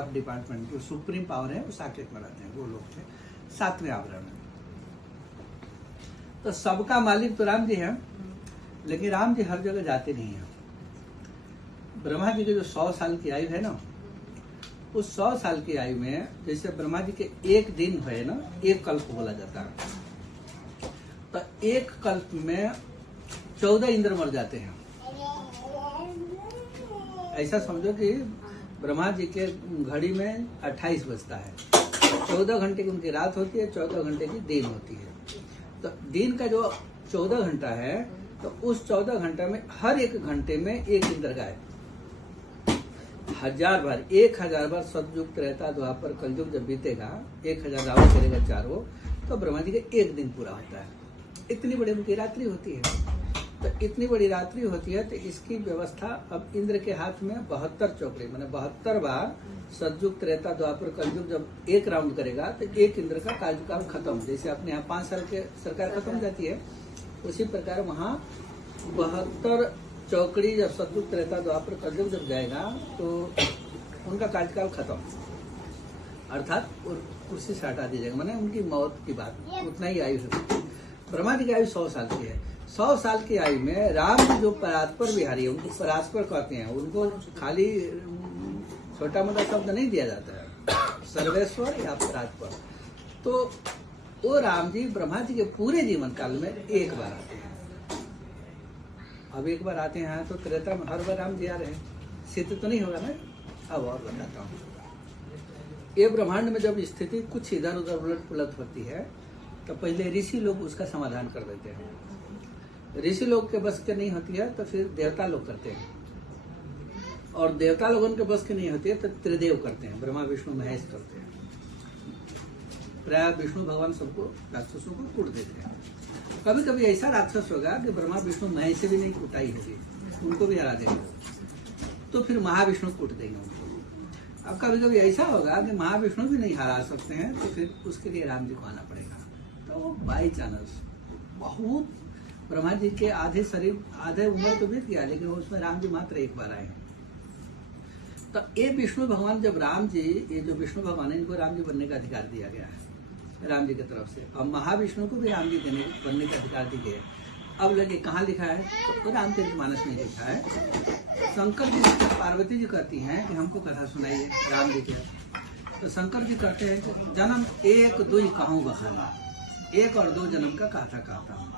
Of department, जो supreme power है वो साकेत में रहते हैं, वो लोग थे 7वें आवरण में। तो सबका मालिक तो राम जी है, लेकिन राम जी हर जगह जाते नहीं हैं। ब्रह्मा जी के जो 100 साल की आयु है ना, उस 100 साल की आयु में जैसे ब्रह्मा जी के एक दिन है ना, एक कल्प बोला जाता है। तो एक कल्प में 14 इंद्र मर जाते हैं। ऐसा समझो कि ब्रह्मा जी के घड़ी में 28 बजता है, 14 घंटे की उनकी रात होती है, 14 घंटे की दिन होती है। तो दिन का जो 14 घंटा है, तो उस 14 घंटा में हर एक घंटे में एक इंद्र गायब। 1000 बार, 1000 बार सतयुग रहता द्वापर कलयुग जब बीतेगा, 1000 रावण करेगा चारों, तो ब्रह्मा जी का एक दिन पूरा होता है। इतनी बड़ी उनकी रात्रि होती है। तो इतनी बड़ी रात्रि होती है, तो इसकी व्यवस्था अब इंद्र के हाथ में 72 चौकड़ी, मैंने 72 बार सतयुग त्रेता द्वापर कलयुग जब एक राउंड करेगा, तो एक इंद्र का कार्यकाल खत्म। जैसे अपने यहाँ 5 साल के सरकार खत्म हो जाती है, उसी प्रकार वहाँ 72 चौकड़ी जब सतयुग त्रेता द्वापर कलयुग जब जाएगा, तो उनका कार्यकाल खत्म, अर्थात कुर्सी से हटा दी जाएगा, मैंने उनकी मौत की बात, उतना ही आयु है। ब्रह्मा जी की आयु 100 साल की है। 100 साल की आयु में राम जी जो परात्पर बिहारी है, उनको परात्पर कहते हैं। उनको खाली छोटा मोटा शब्द नहीं दिया जाता है, सर्वेश्वर या परात्पर। तो वो राम जी ब्रह्मा जी के पूरे जीवन काल में एक बार आते हैं। अब एक बार आते हैं तो त्रेता में हर बार राम जी आ रहे हैं, सिद्ध तो नहीं होगा ना। अब और बताता हूँ, ये ब्रह्मांड में जब स्थिति कुछ इधर उधर उलट पुलट होती है, तो पहले ऋषि लोग उसका समाधान कर देते हैं। ऋषि लोग के बस के नहीं होती है, तो फिर देवता लोग करते हैं, और देवता लोगों के बस की नहीं होती है, तो त्रिदेव करते हैं, ब्रह्मा विष्णु महेश करते हैं। प्राय विष्णु भगवान सबको, राक्षसों को कूट देते हैं। कभी कभी ऐसा राक्षस होगा कि ब्रह्मा विष्णु महेश से भी नहीं कुटाई होगी, उनको भी हरा देंगे, तो फिर महाविष्णु कूट देंगे उनको। अब कभी कभी ऐसा होगा कि महाविष्णु भी नहीं हरा सकते हैं, तो फिर उसके लिए राम जी को आना पड़ेगा। तो बाई चांस बहुत, ब्रह्मा जी के आधे शरीर, आधे उम्र तो बीत गया, लेकिन उसमें राम जी मात्र एक बार आए। तो ये विष्णु भगवान, जब राम जी, ये जो विष्णु भगवान है, इनको राम जी बनने का अधिकार दिया गया है राम जी की तरफ से। अब महाविष्णु को भी राम जी बनने का अधिकार दी गया है। अब लगे कहाँ लिखा है, तो रामचरितमानस में लिखा है। शंकर जी, पार्वती जी कहती हैं कि हमको कथा सुनाइए राम जी के। तो शंकर जी कहते हैं कि जन्म 1 2 कहूँ बखाना, 1 और 2 जन्म का कथा कहता हूँ।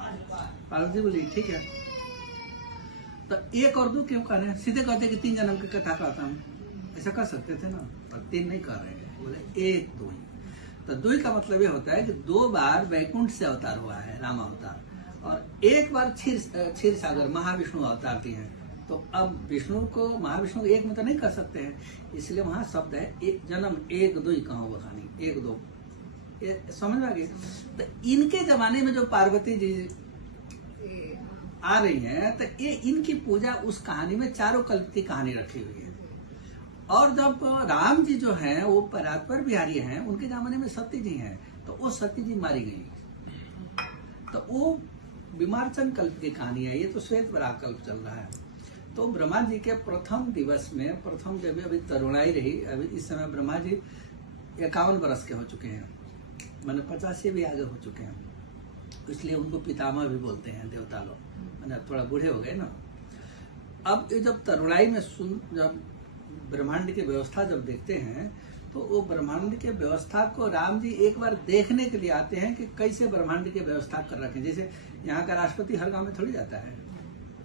पार्वती बोली ठीक है। तो 1 और 2 क्यों कह रहे हैं, सीधे कहते कि 3 जन्म की कथा कहता हूँ, ऐसा कर सकते थे ना, और 3 नहीं कर रहे हैं, बोले 1 2। तो 2 का मतलब ये होता है कि 2 बार वैकुंठ से अवतार हुआ है राम अवतार, और 1 बार क्षीर सागर महाविष्णु अवतार दिए हैं। तो अब विष्णु को, महाविष्णु को 1 में तो नहीं कर सकते हैं, इसलिए वहां शब्द है एक जन्म 1 2 कहूँ बखानी, 1 2, समझ में आ गई। तो इनके जमाने में जो पार्वती जी आ रही हैं, तो ये इनकी पूजा उस कहानी में चारों कल्प की कहानी रखी हुई है। और जब राम जी जो हैं वो परात्पर बिहारी हैं, उनके जमाने में सती जी हैं, तो वो सती जी मारी गई, तो वो विमार्चन कल्प की कहानी है। ये तो श्वेत वराह कल्प चल रहा है। तो ब्रह्मा जी के प्रथम दिवस में, प्रथम जब अभी तरुणाई रही, अभी इस समय ब्रह्मा जी 51 वर्ष के हो चुके हैं, मैंने 50 से भी आगे हो चुके हैं, इसलिए उनको पितामह भी बोलते हैं देवता लोग, मैंने थोड़ा बूढ़े हो गए ना। अब ये जब तरुणाई में जब ब्रह्मांड की व्यवस्था जब देखते हैं, तो वो ब्रह्मांड के व्यवस्था को राम जी एक बार देखने के लिए आते हैं कि कैसे ब्रह्मांड की व्यवस्था कर रखे। जैसे यहाँ का राष्ट्रपति हर गांव में थोड़ी जाता है,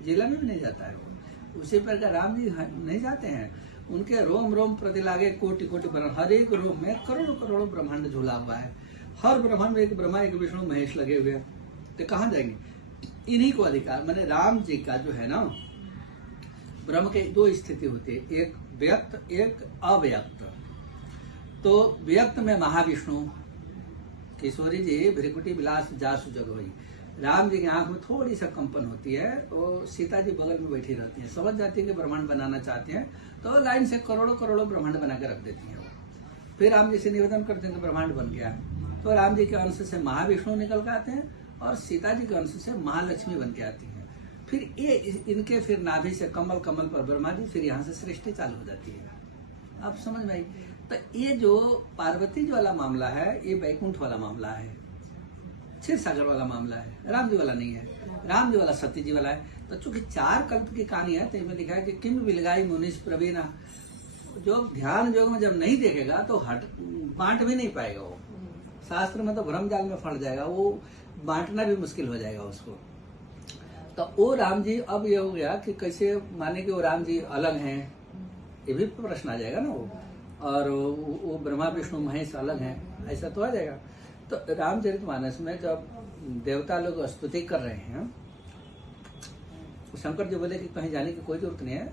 जिला में भी नहीं जाता है वो, उसी प्रकार राम जी नहीं जाते हैं। उनके रोम रोम प्रति लागे कोटि कोटि ब्रह्मांड, हर एक रोम में करोड़ों करोड़ों ब्रह्मांड झूला हुआ है। हर ब्रह्मांड में एक ब्रह्मा, एक विष्णु, महेश लगे हुए हैं, तो कहाँ जाएंगे। इन्हीं को अधिकार, मैंने राम जी का जो है ना, ब्रह्म के 2 स्थिति होती है, एक व्यक्त, एक अव्यक्त। तो व्यक्त में महाविष्णु, किशोरी जी भ्रिकुटी विलास जासु जगवई, राम जी की आंख में थोड़ी सा कंपन होती है, तो सीता जी बगल में बैठी रहती हैं, समझ जाती है कि ब्रह्मांड बनाना चाहते हैं, तो लाइन से करोड़ों करोड़ों ब्रह्मांड बना के रख देती है। फिर राम जी से निवेदन करते हैं कि ब्रह्मांड बन गया, तो राम जी के अंश से महाविष्णु निकल के आते हैं, और सीता जी के अंश से महालक्ष्मी बन के आती है। फिर ये इनके फिर नाभि से कमल, कमल पर ब्रह्मा जी, फिर यहाँ से सृष्टि चालू हो जाती है। आप समझ में आई। तो ये जो पार्वती जी वाला मामला है ये वैकुंठ वाला मामला है, क्षीर सागर वाला मामला है, राम जी वाला नहीं है। राम जी वाला सती जी वाला है। तो चूंकि 4 कल्प की कहानी है तो इसमें लिखा है कि किम विलगाई मुनिष प्रवीणा, जो ध्यान योग में जब नहीं देखेगा तो बांट भी नहीं पाएगा वो। शास्त्र में तो भ्रम जाल में फंस जाएगा, वो बांटना भी मुश्किल हो जाएगा उसको। तो वो राम जी, अब ये हो गया कि कैसे माने कि वो राम जी अलग हैं, ये भी प्रश्न आ जाएगा ना वो। और वो ब्रह्मा विष्णु महेश अलग हैं, ऐसा तो आ जाएगा। तो रामचरितमानस में जब देवता लोग स्तुति कर रहे हैं, शंकर जी बोले कि कहीं जाने की कोई जरूरत नहीं है,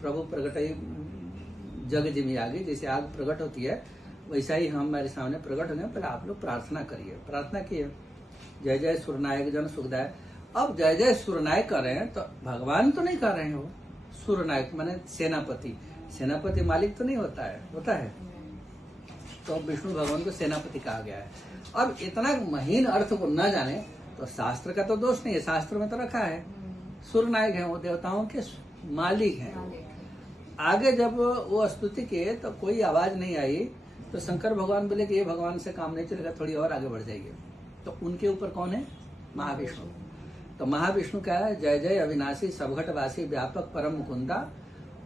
प्रभु प्रकट जग जिमी आगे, जैसे आग प्रकट होती है वैसा ही हमारे सामने प्रकट होंगे, पहले आप लोग प्रार्थना करिए। प्रार्थना किए, जय जय सुरनायक जन सुखदायक। अब जय जय सुरनायक कर रहे हैं तो भगवान तो नहीं कर रहे हैं, वो सुरनायक माने सेनापति। सेनापति मालिक तो नहीं होता है, होता है तो विष्णु भगवान को सेनापति कहा गया है। अब इतना महीन अर्थ को न जाने तो शास्त्र का तो दोष नहीं है, शास्त्र में तो रखा है सुरनायक है, वो देवताओं के मालिक हैं। आगे जब वो स्तुति किए तो कोई आवाज नहीं आई, तो शंकर भगवान बोले कि ये भगवान से काम नहीं चलेगा, थोड़ी और आगे बढ़ जाइए। तो उनके ऊपर कौन है? महाविष्णु। तो महाविष्णु क्या है? जय जय अविनाशी सबघटवासी व्यापक परम मुकुंदा,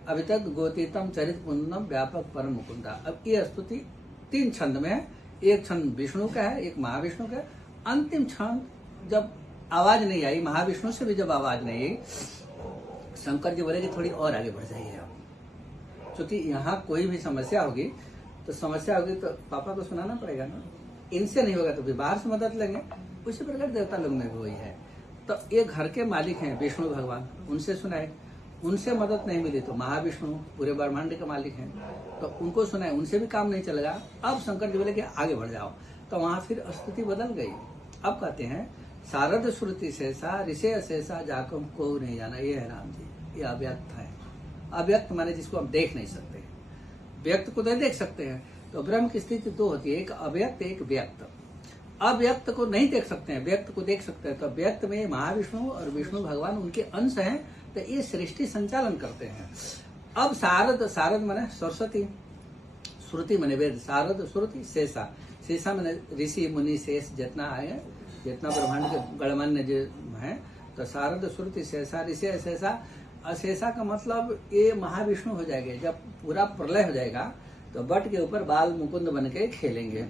अभी तक गोतीतम चरित पुण्यम व्यापक परम मुकुंदा। अब ये स्तुति 3 छंद में है, एक छंद विष्णु का है, एक महाविष्णु का है। अंतिम छंद जब आवाज नहीं आई, महाविष्णु से भी जब आवाज नहीं आई, शंकर जी बोले कि थोड़ी और आगे बढ़ जाइए आप, क्योंकि यहाँ कोई भी समस्या होगी तो पापा को सुनाना पड़ेगा ना, इनसे नहीं होगा तो भी बाहर से मदद लेंगे। उसी प्रकार देवता लोग में भी वही है। तो ये घर के मालिक हैं विष्णु भगवान, उनसे सुनाए, उनसे मदद नहीं मिली तो महाविष्णु पूरे ब्रह्मांड के मालिक हैं, तो उनको सुनाए, उनसे भी काम नहीं चलेगा। अब शंकर जी बोले कि आगे बढ़ जाओ, तो वहां फिर स्थिति बदल गई। अब कहते हैं शारद श्रुति शेषा ऋषे शेषा जाकम को नहीं जाना। ये है राम जी, ये अव्यक्त है। अव्यक्त माने जिसको हम देख नहीं सकते, व्यक्त को नहीं देख सकते हैं। तो ब्रह्म की स्थिति 2 होती है, एक अव्यक्त एक व्यक्त। अव्यक्त को नहीं देख सकते हैं, व्यक्त को देख सकते हैं। तो व्यक्त में महाविष्णु और विष्णु भगवान उनके अंश हैं, तो ये सृष्टि संचालन करते हैं। अब शारद माने सरस्वती, श्रुति माने वेद, शारद श्रुति शेषा, शेषा माने ऋषि मुनि शेष जितना आए, जितना ब्रह्मांड के गणमान्य जो है, तो शारद श्रुति शेषा ऋषि शेषा। अशेषा का मतलब ये महाविष्णु हो जाएंगे। जब पूरा प्रलय हो जाएगा तो बट के ऊपर बाल मुकुंद बन के खेलेंगे,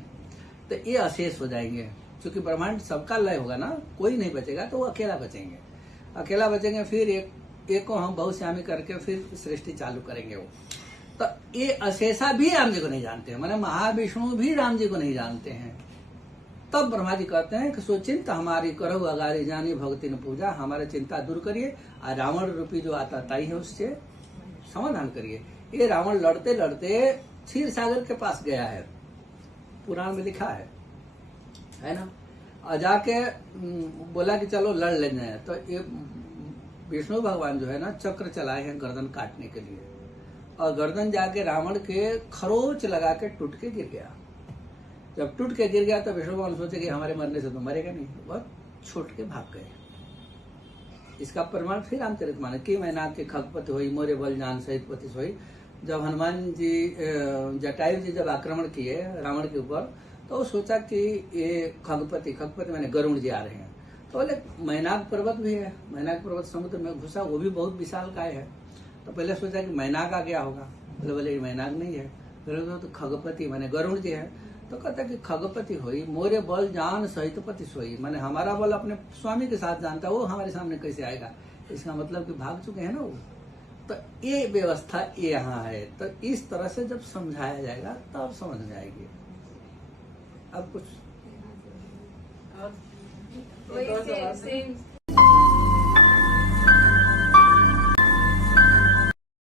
तो ये अशेष हो जाएंगे। क्योंकि ब्रह्मांड सबका लय होगा ना, कोई नहीं बचेगा, तो वो अकेला बचेंगे। फिर एक को हम बहुश्यामी करके फिर सृष्टि चालू करेंगे वो। तो ये अशेषा भी राम जी को नहीं जानते हैं, माने महाविष्णु भी राम जी को नहीं जानते हैं। तब ब्रह्मा जी कहते हैं कि सो चिंता हमारी करो अगारी जानी भक्ति न पूजा, हमारी चिंता दूर करिए और रावण रूपी जो आता ताई है उससे समाधान करिए। ये रावण लड़ते लड़ते क्षीर सागर के पास गया है, पुराण में लिखा है ना। और जाके बोला कि चलो लड़ लेंगे। तो ये विष्णु भगवान जो है ना चक्र चलाए हैं गर्दन काटने के लिए, और गर्दन जाके रावण के खरोच लगा के टूट के गिर गया। जब टूट के गिर गया तो विष्णु भगवान सोचे कि हमारे मरने से तो मरेगा नहीं, बहुत छूट के भाग गए। इसका प्रमाण फिर रामचरितमानस की मैना के खगपति हुई मोरे बल जान सहित पति सोई। जब हनुमान जी जटायु जी जब आक्रमण किए रावण के ऊपर, तो वो सोचा कि ये खगपति मैंने गरुड़ जी आ रहे हैं। तो बोले मैनाक पर्वत भी है, मैनाक पर्वत समुद्र में घुसा, वो भी बहुत विशाल काय है। तो पहले सोचा कि मैनाक आ गया होगा, बोले मैनाक नहीं है, तो खगपति मैंने गरुड़ जी है। तो कहता कि खगपति हुई मोरे बल जान सहित पति सोई, माने हमारा बल अपने स्वामी के साथ जानता, वो हमारे सामने कैसे आएगा। इसका मतलब कि भाग चुके हैं ना वो। तो ये व्यवस्था यहाँ है। तो इस तरह से जब समझाया जाएगा तब समझ में आएगी। अब कुछ